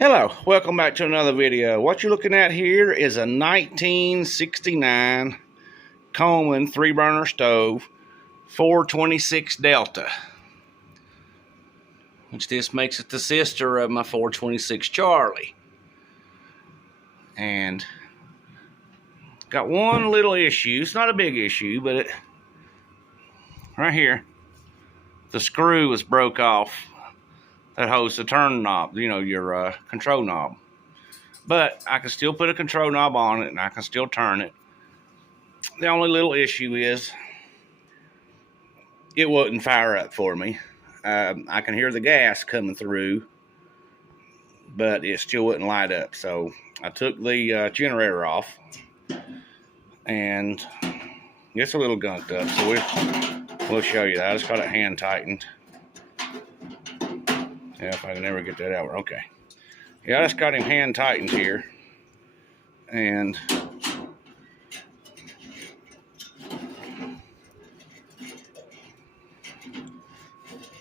Hello, welcome back to another video. What you're looking at here is a 1969 Coleman 3-burner stove, 426 Delta, which this makes it the sister of my 426 Charlie. And got one little issue. It's not a big issue, but right here, the screw was broke off that holds the turn knob, your control knob. But I can still put a control knob on it and I can still turn it. The only little issue is it wouldn't fire up for me. I can hear the gas coming through, but it still wouldn't light up. So I took the generator off, and it's a little gunked up. So we'll show you that. I just got it hand tightened. Yeah, if I can ever get that out. Okay. Yeah, I just got him hand tightened here, and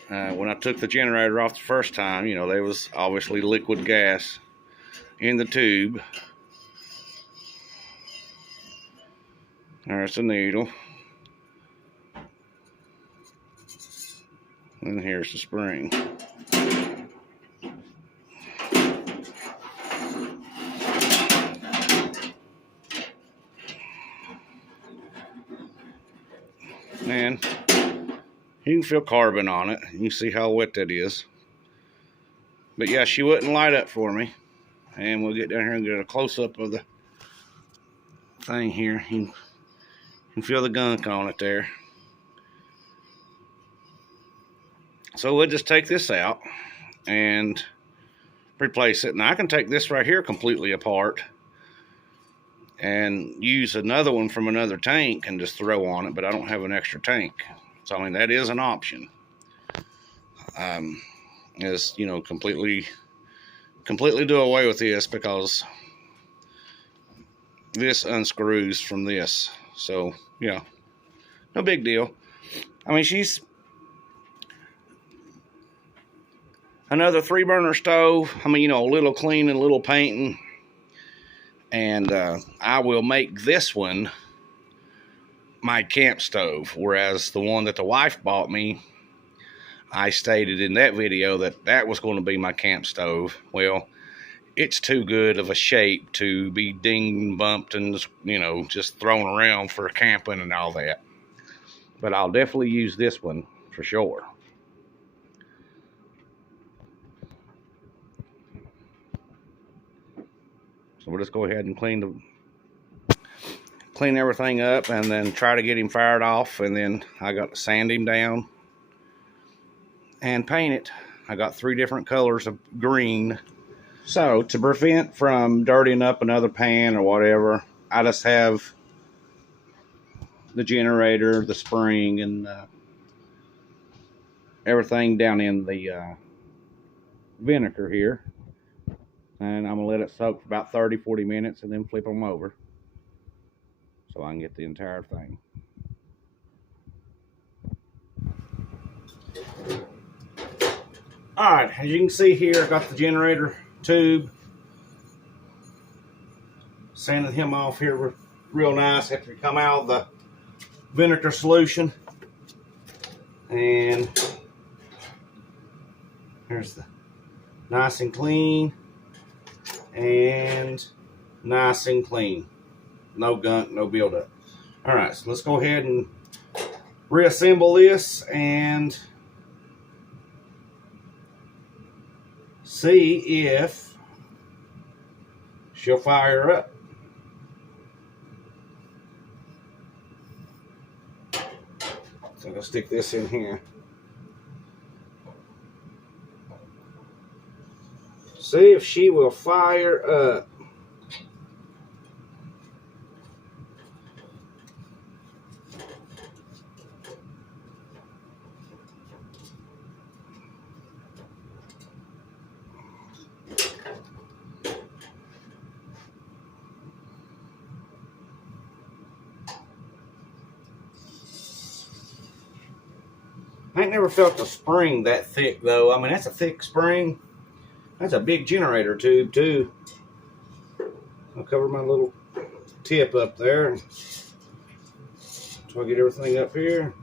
when I took the generator off the first time, there was obviously liquid gas in the tube. There's the needle. And here's the spring. And you can feel carbon on it. You can see how wet that is. But yeah, she wouldn't light up for me. And we'll get down here and get a close-up of the thing here. You can feel the gunk on it there. So we'll just take this out and replace it. Now I can take this right here completely apart and use another one from another tank and just throw on it, but I don't have an extra tank. So, I mean, that is an option. Is, completely do away with this, because this unscrews from this. So, yeah, no big deal. I mean, she's another 3-burner stove. I mean, a little cleaning, a little painting. And I will make this one my camp stove, whereas the one that the wife bought me, I stated in that video that was going to be my camp stove. Well, it's too good of a shape to be dinged and bumped and, just thrown around for camping and all that. But I'll definitely use this one for sure. So we'll just go ahead and clean everything up and then try to get him fired off. And then I got to sand him down and paint it. I got 3 different colors of green. So to prevent from dirtying up another pan or whatever, I just have the generator, the spring, and everything down in the vinegar here. And I'm going to let it soak for about 30-40 minutes and then flip them over so I can get the entire thing. Alright, as you can see here, I got the generator tube. Sanded him off here real nice after we come out of the vinegar solution. And here's the nice and clean. And nice and clean. No gunk, no buildup. Alright, so let's go ahead and reassemble this and see if she'll fire up. So I'm going to stick this in here. See if she will fire up. I ain't never felt a spring that thick though. I mean, that's a thick spring. That's a big generator tube too. I'll cover my little tip up there until I get everything up here.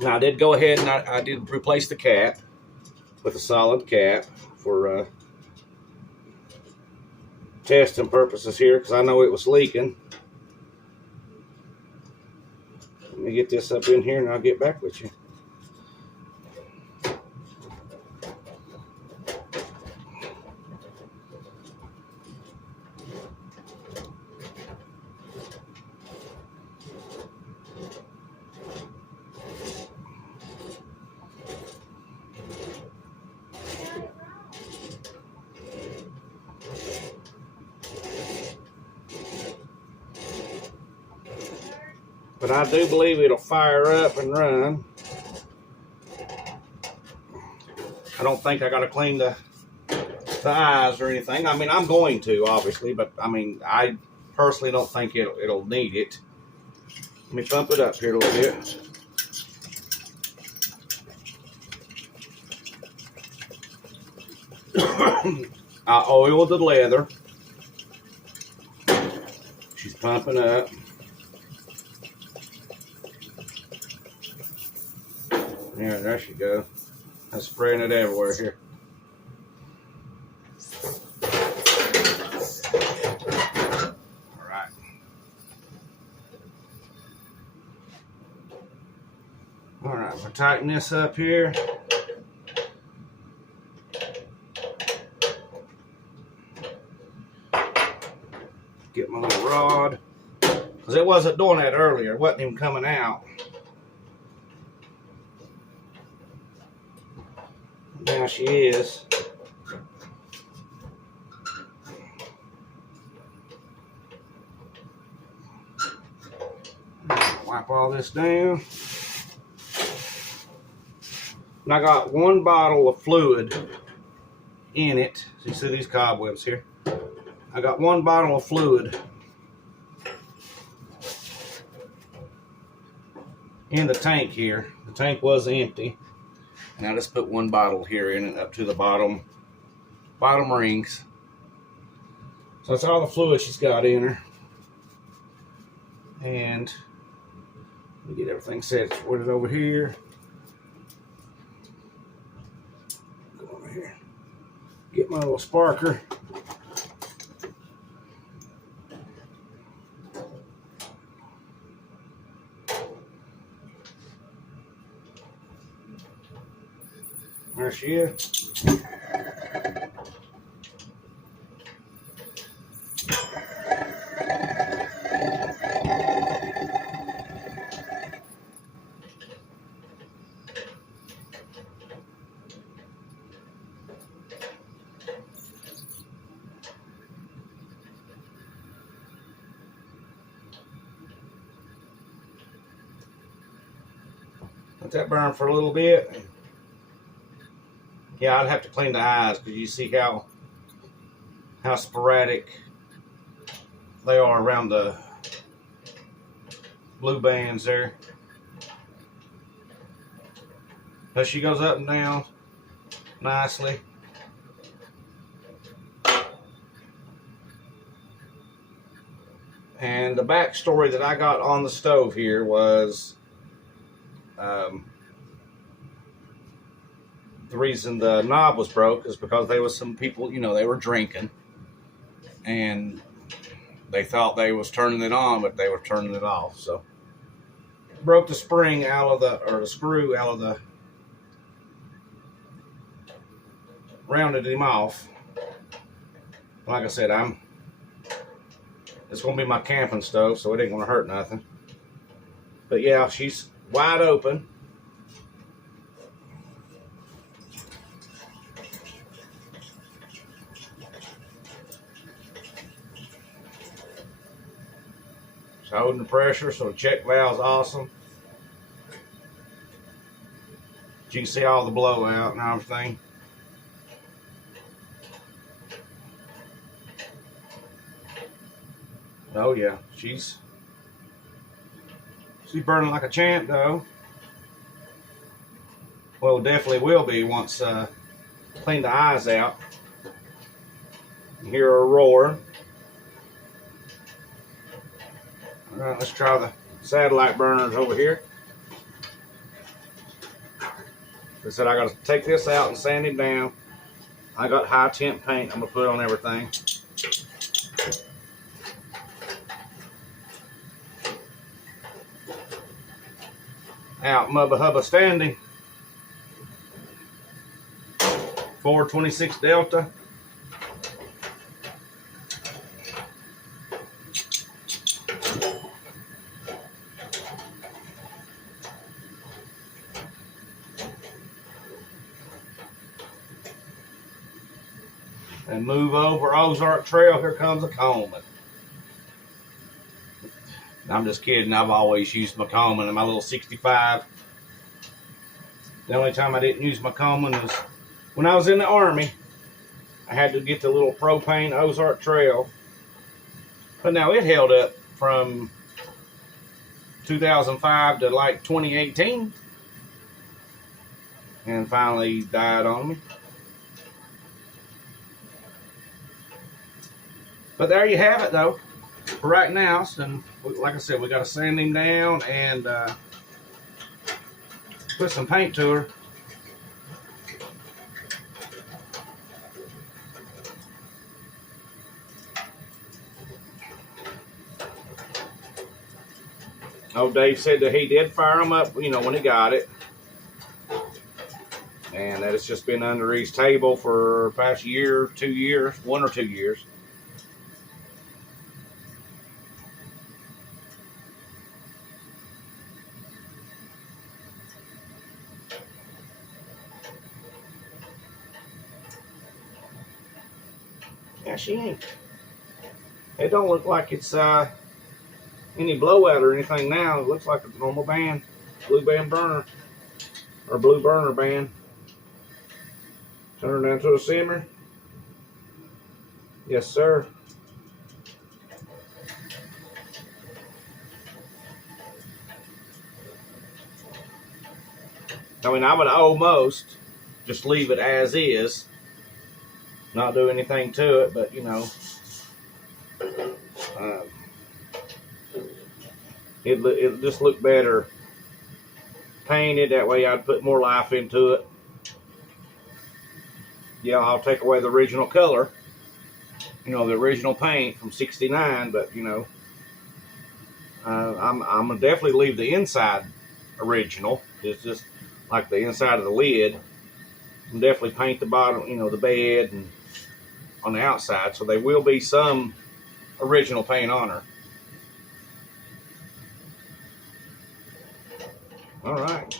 Now I did go ahead and I did replace the cap with a solid cap for testing purposes here, because I know it was leaking. Let me get this up in here and I'll get back with you. But I do believe it'll fire up and run. I don't think I got to clean the eyes or anything. I mean, I'm going to, obviously, but I mean, I personally don't think it'll need it. Let me pump it up here a little bit. I oiled the leather. She's pumping up. Yeah, there she goes. I'm spraying it everywhere here. All right. All right, we'll tighten this up here. Get my little rod. Because it wasn't doing that earlier. It wasn't even coming out. Now she is. Wipe all this down. And I got one bottle of fluid in it. So you see these cobwebs here? I got one bottle of fluid in the tank here. The tank was empty. And I just put one bottle here in it up to the bottom rings. So that's all the fluid she's got in her. And let me get everything set. Put it over here. Go over here. Get my little sparker. There she is. Let that burn for a little bit. Yeah, I'd have to clean the eyes because you see how sporadic they are around the blue bands there. As she goes up and down nicely. And the backstory that I got on the stove here was the reason the knob was broke is because there was some people, you know, they were drinking and they thought they was turning it on, but they were turning it off. So broke the spring out of the screw out of the, rounded him off. Like I said, it's gonna be my camping stove, so it ain't gonna hurt nothing. But yeah, she's wide open. It's holding the pressure, so the check valve's awesome. You can see all the blowout and everything. Oh yeah, she's burning like a champ though. Well, definitely will be once clean the eyes out. You hear a roar. All right, let's try the satellite burners over here. I said I got to take this out and sand him down. I got high temp paint I'm gonna put on everything. Out Mubba Hubba standing. 426 Delta. And move over Ozark Trail. Here comes a Coleman. I'm just kidding. I've always used my Coleman and my little 65. The only time I didn't use my Coleman was when I was in the Army. I had to get the little propane Ozark Trail. But now it held up from 2005 to like 2018. And finally died on me. But there you have it, though. For right now, so like I said, we got to sand him down and put some paint to her. Oh, Dave said that he did fire them up, you know, when he got it. And that it's just been under his table for the past year, 2 years, 1 or 2 years. Yeah, she ain't. It don't look like it's any blowout or anything now. It looks like a normal band, blue band burner, or blue burner band. Turn it down to a simmer. Yes, sir. I mean, I would almost just leave it as is, not do anything to it, but you know, it just look better painted. That way I'd put more life into it. Yeah, I'll take away the original color, you know, the original paint from '69, but you know, I'm gonna definitely leave the inside original. It's just like the inside of the lid. And definitely paint the bottom, you know, the bed and on the outside, so there will be some original paint on her. All right,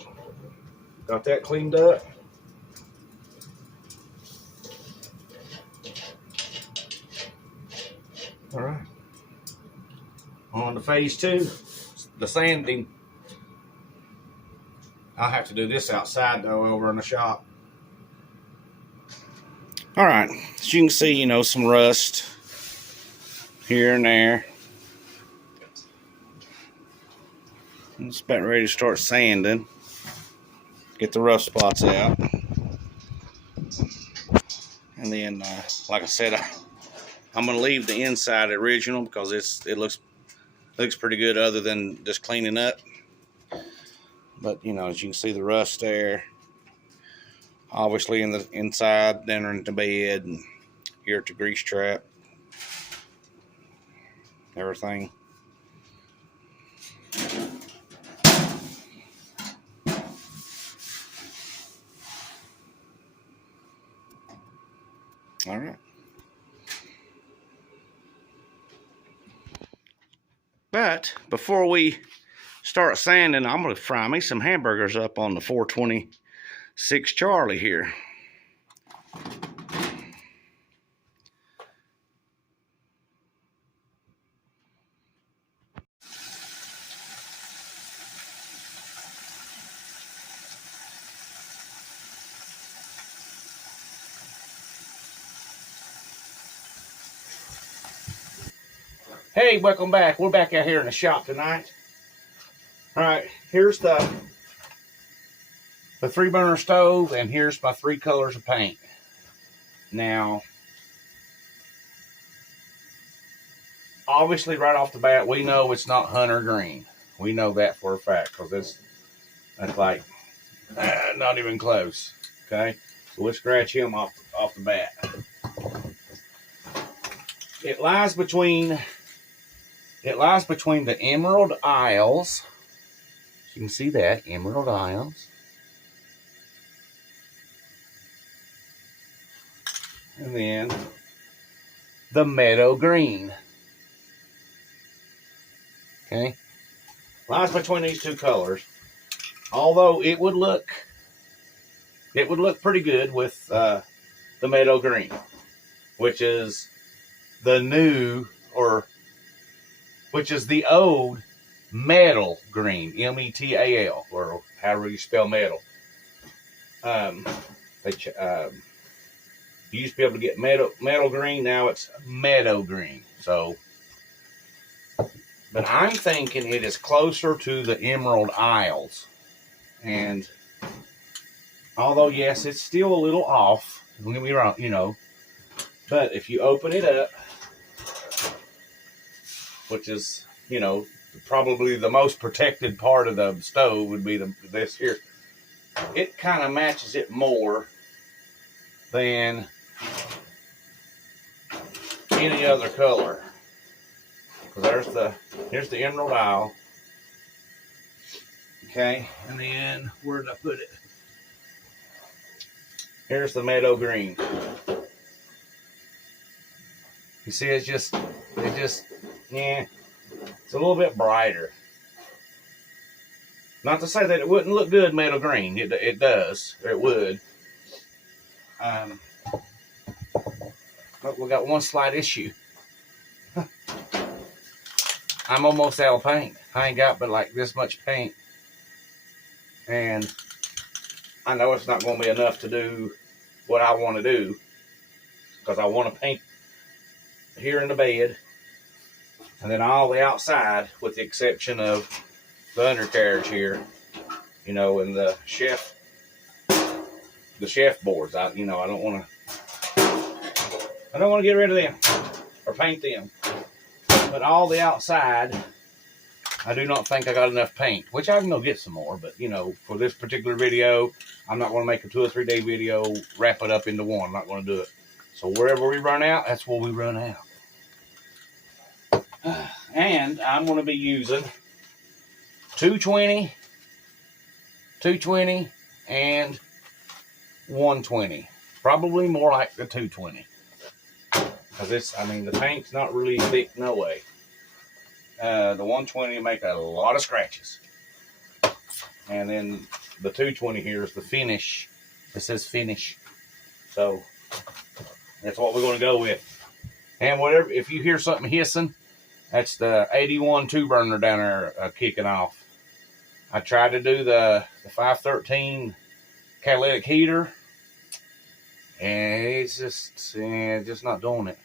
got that cleaned up. All right, on to phase 2, the sanding. I'll have to do this outside though, over in the shop. All right, as you can see, you know, some rust here and there. It's about ready to start sanding. Get the rough spots out. And then, like I said, I'm going to leave the inside original because it looks pretty good other than just cleaning up. But, you know, as you can see the rust there. Obviously in the inside, down in the bed, and here at the grease trap. Everything. All right. But before we start sanding, I'm going to fry me some hamburgers up on the 426 Charlie here. Hey, welcome back. We're back out here in the shop tonight. All right, here's the the 3-burner stove, and here's my 3 colors of paint. Now, obviously, right off the bat, we know it's not hunter green. We know that for a fact, because that's like not even close. Okay, so let's scratch him off the bat. It lies between the Emerald Isles. You can see that, Emerald Isles. And then the Meadow Green. Okay? Lies between these 2 colors. Although it would look pretty good with the Meadow Green, which is the new, or which is the old metal green, M-E-T-A-L, or however you spell metal. You used to be able to get metal green, now it's meadow green. So, but I'm thinking it is closer to the Emerald Isles. And although, yes, it's still a little off, don't get me wrong, you know, but if you open it up, which is, you know, probably the most protected part of the stove would be this here, it kind of matches it more than any other color. Here's the Emerald Isle. Okay, and then where did I put it? Here's the Meadow Green. You see, it's just, yeah, it's a little bit brighter. Not to say that it wouldn't look good meadow green. It does, or it would. But we got one slight issue. I'm almost out of paint. I ain't got but like this much paint. And I know it's not going to be enough to do what I want to do, because I want to paint here in the bed, and then all the outside, with the exception of the undercarriage here, you know, and the chef boards. I don't want to get rid of them or paint them. But all the outside, I do not think I got enough paint, which I can go get some more. But, you know, for this particular video, I'm not going to make a 2 or 3 day video, wrap it up into one. I'm not going to do it. So wherever we run out, that's where we run out. And I'm going to be using 220, and 120. Probably more like the 220. Because the paint's not really thick, no way. The 120 make a lot of scratches. And then the 220 here is the finish. It says finish. So that's what we're going to go with. And whatever, if you hear something hissing, that's the 81 2-burner down there kicking off. I tried to do the 513 catalytic heater, and it's just not doing it.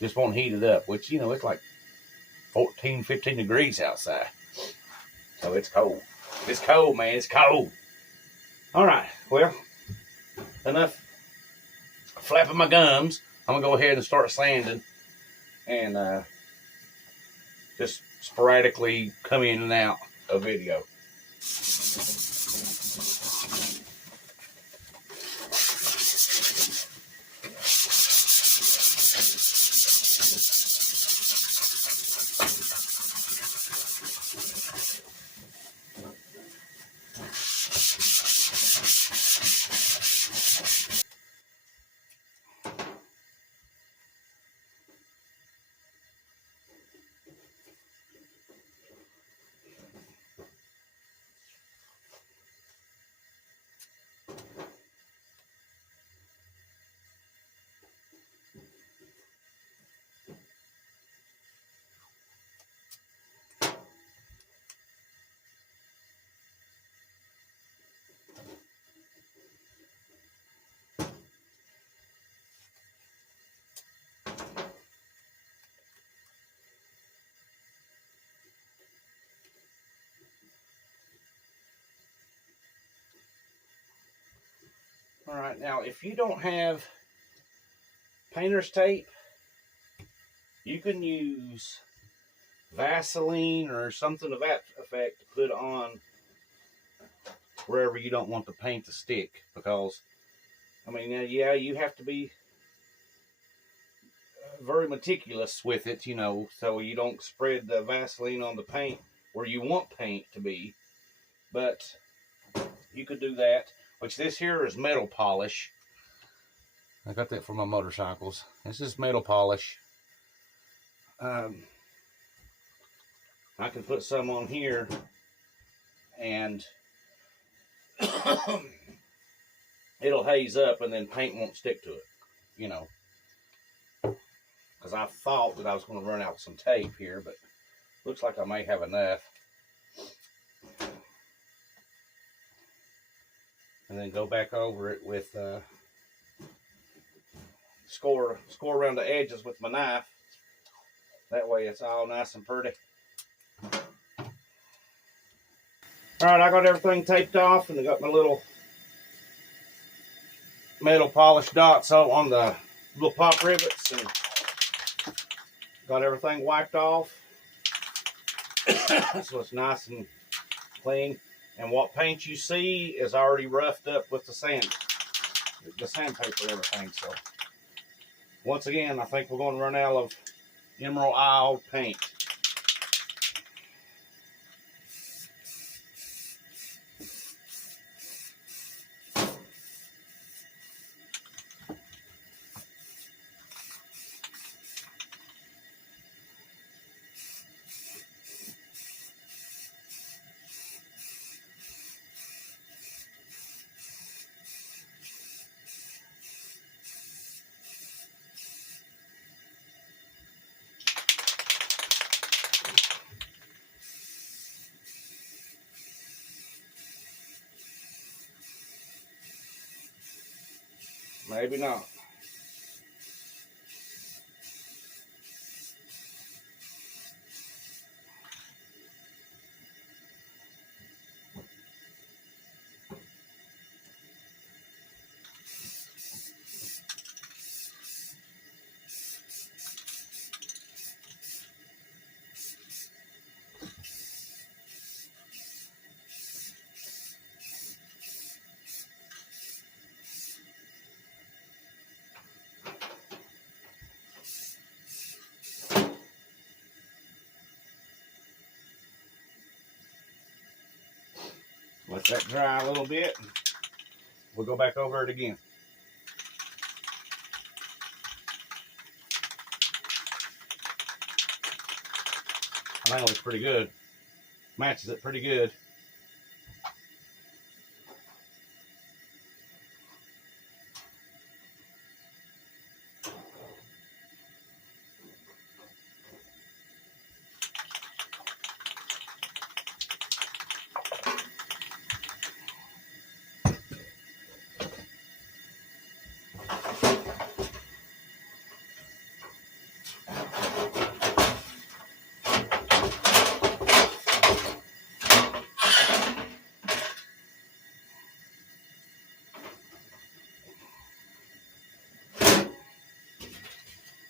Just won't heat it up, which, you know, it's like 14, 15 degrees outside. So it's cold. It's cold, man. It's cold. All right. Well, enough flapping my gums. I'm going to go ahead and start sanding, and just sporadically come in and out of video. All right, now if you don't have painter's tape, you can use Vaseline or something of that effect to put on wherever you don't want the paint to stick. Because, I mean, yeah, you have to be very meticulous with it, you know, so you don't spread the Vaseline on the paint where you want paint to be. But you could do that, which this here is metal polish. I got that for my motorcycles. This is metal polish. I can put some on here and it'll haze up and then paint won't stick to it, you know. Because I thought that I was going to run out some tape here, but looks like I may have enough. And then go back over it with score around the edges with my knife. That way it's all nice and pretty. Alright, I got everything taped off and I got my little metal polish dots on the little pop rivets and got everything wiped off. So it's nice and clean. And what paint you see is already roughed up with the sandpaper and everything. So once again, I think we're going to run out of Emerald Isle paint. Maybe not. Let that dry a little bit. We'll go back over it again. I think it looks pretty good. Matches it pretty good.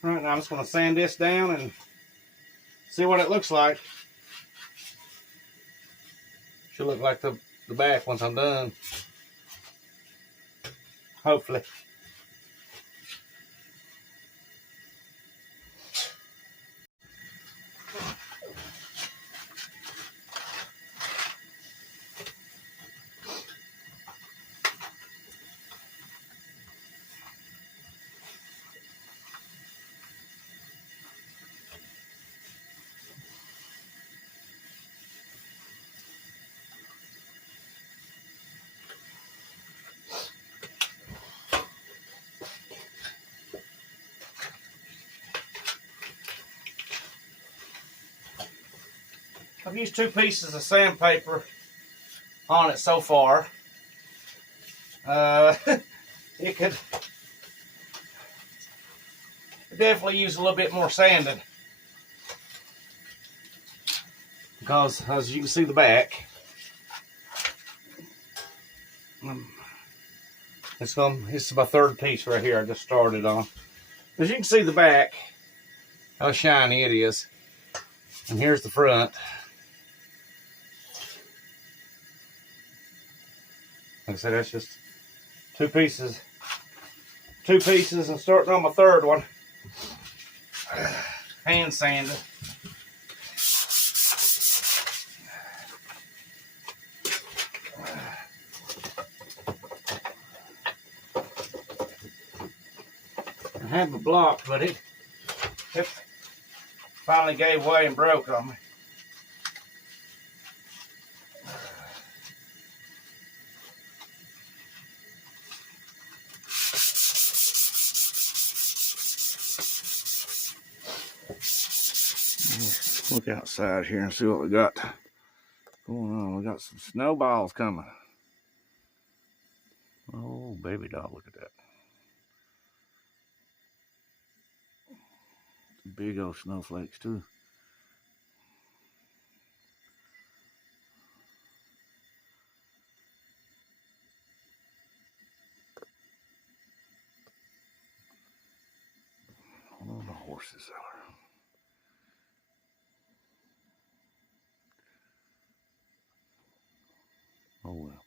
All right, now I'm just going to sand this down and see what it looks like. Should look like the back once I'm done. Hopefully. I've used 2 pieces of sandpaper on it so far. It could definitely use a little bit more sanding, because as you can see the back, This is my third piece right here I just started on. As you can see the back, how shiny it is. And here's the front. Like I said, that's just two pieces and starting on my third one. Hand sanded. I have it blocked, but it finally gave way and broke on me. Look outside here and see what we got going on. We got some snowballs coming. Oh, baby doll, look at that. Big old snowflakes too. All the horses are. Oh well.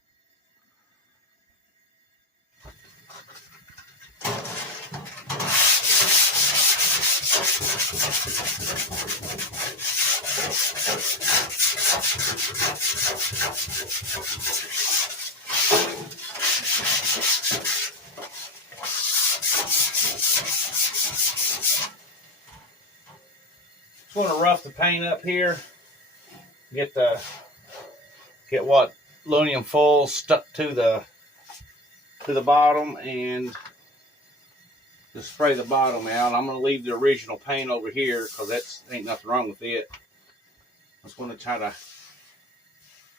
Just want to rough the paint up here. Get what aluminum foil stuck to the bottom and just spray the bottom out. I'm going to leave the original paint over here because that's ain't nothing wrong with it. I just want to try to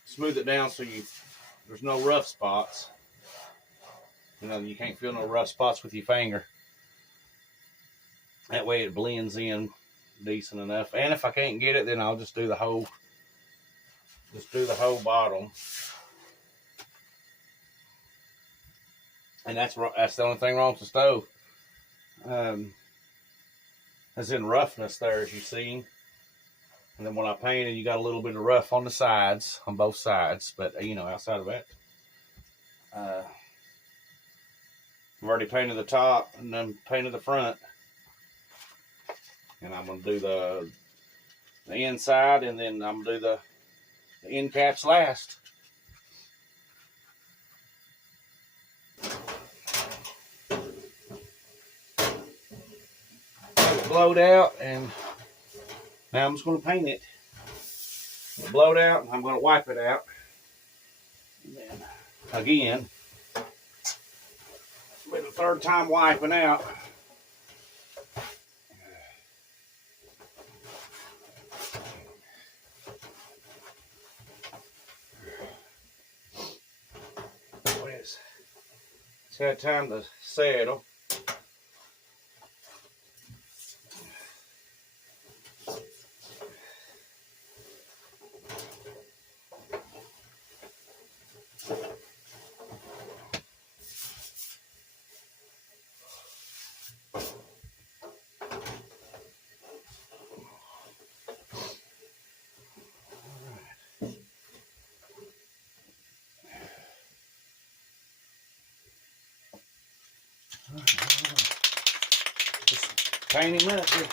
smooth it down so there's no rough spots. You know, you can't feel no rough spots with your finger. That way it blends in decent enough. And if I can't get it, then I'll just do the whole bottom. And that's the only thing wrong with the stove. As in roughness there, as you see. And then when I painted, you got a little bit of rough on the sides, on both sides. But, you know, outside of that, I've already painted the top and then painted the front. And I'm going to do the inside, and then I'm going to do the end caps last. Blowed out, and now I'm just going to paint it. Blowed out, and I'm going to wipe it out. And then again, be the third time wiping out. It's had time to settle. Just paint him up here.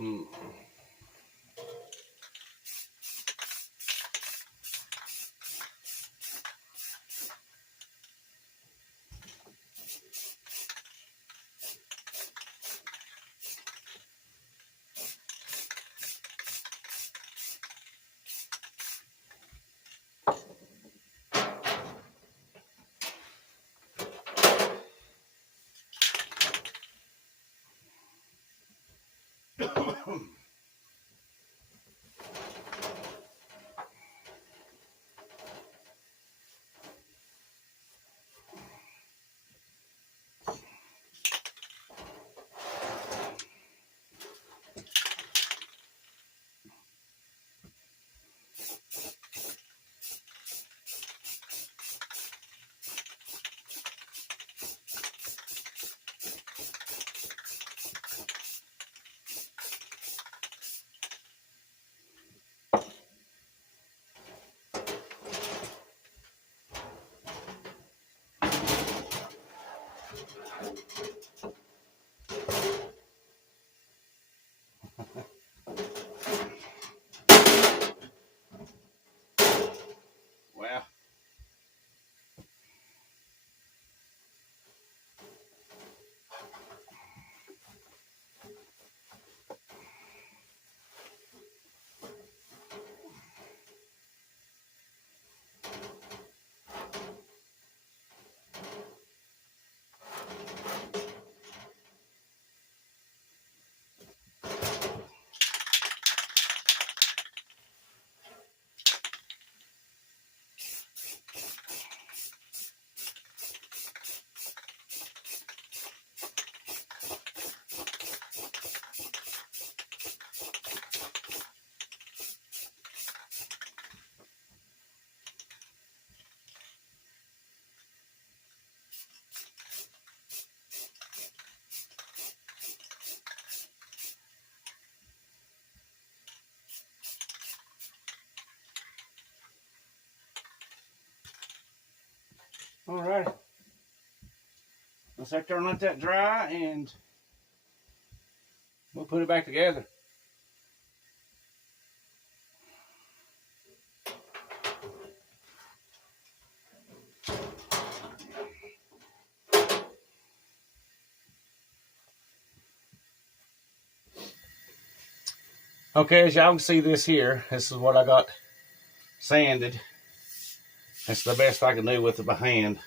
Hmm. Well, all right. Let's after let that dry, and we'll put it back together. Okay, as y'all can see this here, this is what I got sanded. That's the best I can do with it by hand.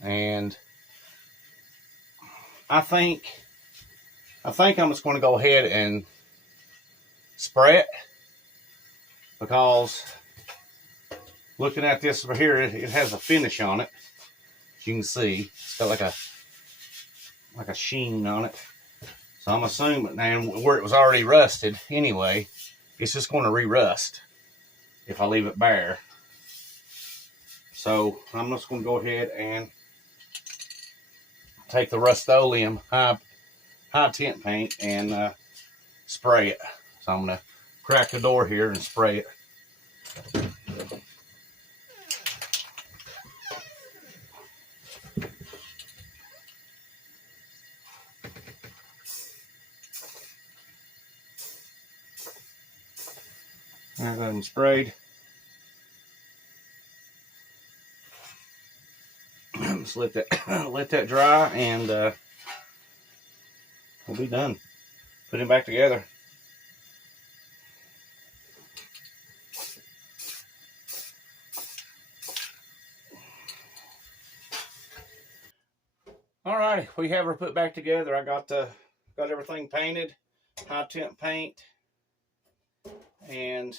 And I think I'm just going to go ahead and spray it, because looking at this over here, it has a finish on it. As you can see, it's got like a sheen on it. So I'm assuming, and where it was already rusted anyway, it's just going to re-rust if I leave it bare. So I'm just going to go ahead and take the Rust-Oleum high tint paint and spray it. So I'm going to crack the door here and spray it. I got them sprayed. Just let that dry, and we'll be done. Put it back together. All right, we have her put back together. I got everything painted, high tint paint, and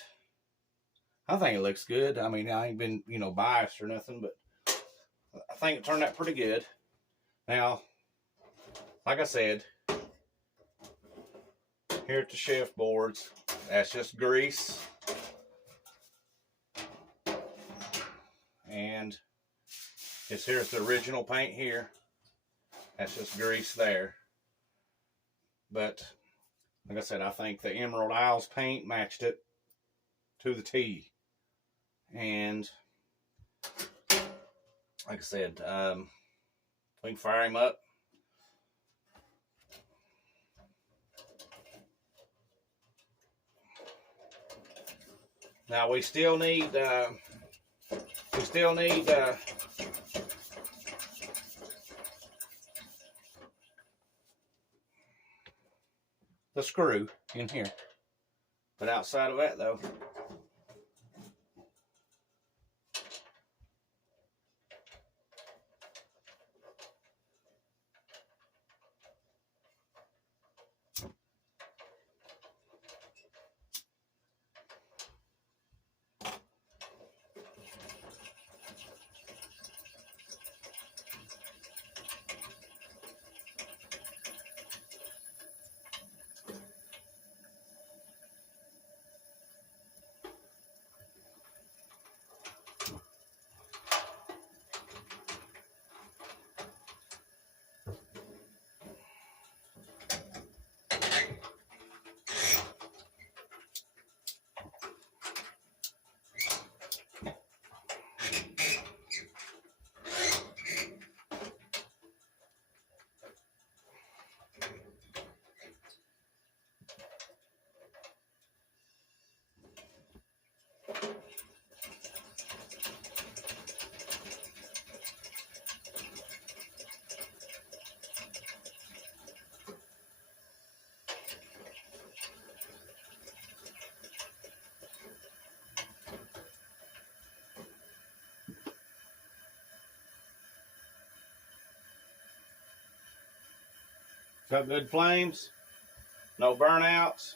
I think it looks good. I mean, I ain't been biased or nothing, but I think it turned out pretty good. Now, like I said, here at the chef boards, that's just grease, and here's the original paint here. That's just grease there. But like I said, I think the Emerald Isles paint matched it to the T. And like I said, we can fire him up. Now we still need the screw in here. But outside of that though, got good flames, no burnouts,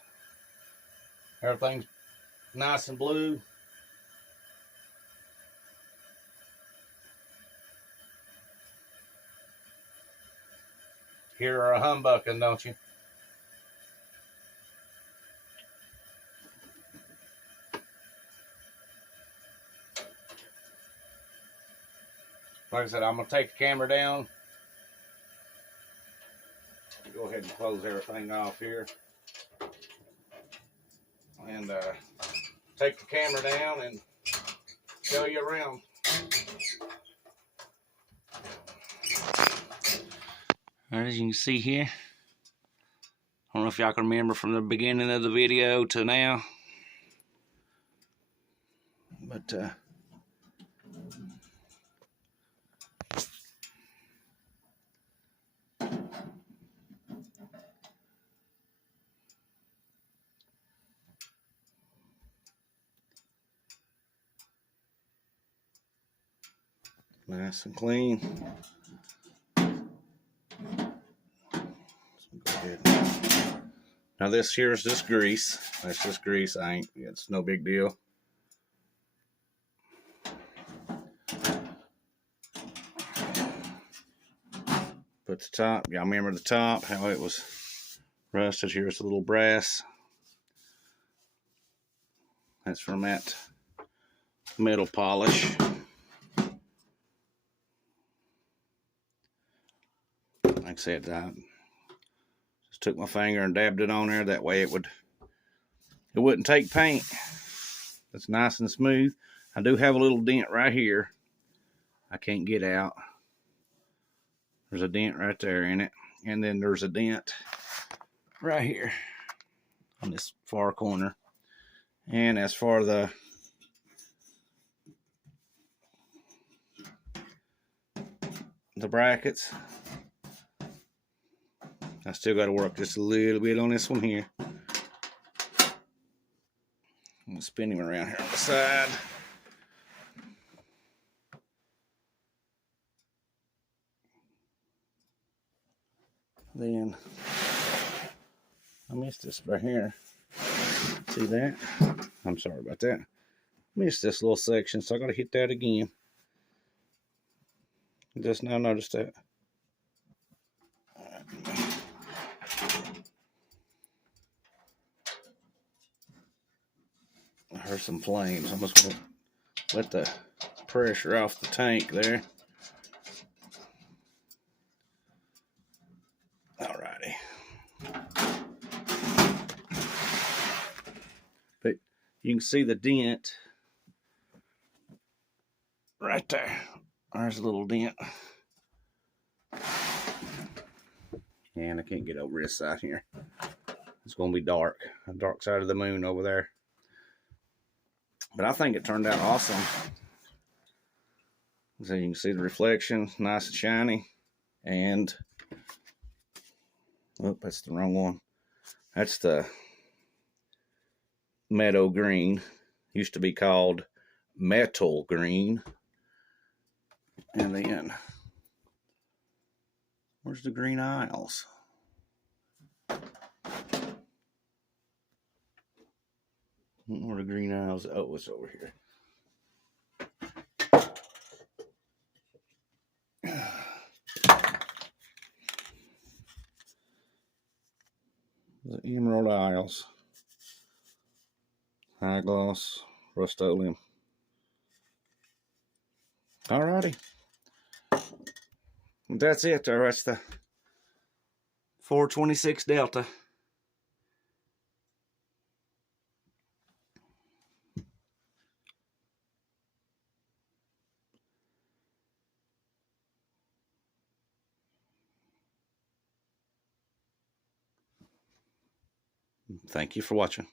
everything's nice and blue. Hear her humbucking, don't you? Like I said, I'm gonna take the camera down. Go ahead and close everything off here. And take the camera down and show you around. All right, as you can see here, I don't know if y'all can remember from the beginning of the video to now, but nice and clean. So go ahead. Now this here is just grease. That's just grease. It's no big deal. Put the top. Y'all remember the top? How it was rusted. Here's a little brass. That's from that metal polish. Like I said, I just took my finger and dabbed it on there. That way it wouldn't take paint. It's nice and smooth. I do have a little dent right here. I can't get out. There's a dent right there in it. And then there's a dent right here on this far corner. And as for the brackets, I still got to work just a little bit on this one here. I'm going to spin him around here on the side. Then I missed this right here. See that? I'm sorry about that. Missed this little section, so I got to hit that again. Just now noticed that. I heard some flames. I'm just going to let the pressure off the tank there. Alrighty. But you can see the dent right there. There's a little dent. And I can't get over this side here. It's going to be dark. The dark side of the moon over there. But I think it turned out awesome. So you can see the reflection, nice and shiny. And, oh, that's the wrong one. That's the meadow green. Used to be called metal green. And then, where's the green aisles? Where are the green aisles? Oh, it's over here. The emerald aisles. High gloss, Rust-Oleum. Alrighty. That's it there. That's the 426 Delta. Thank you for watching.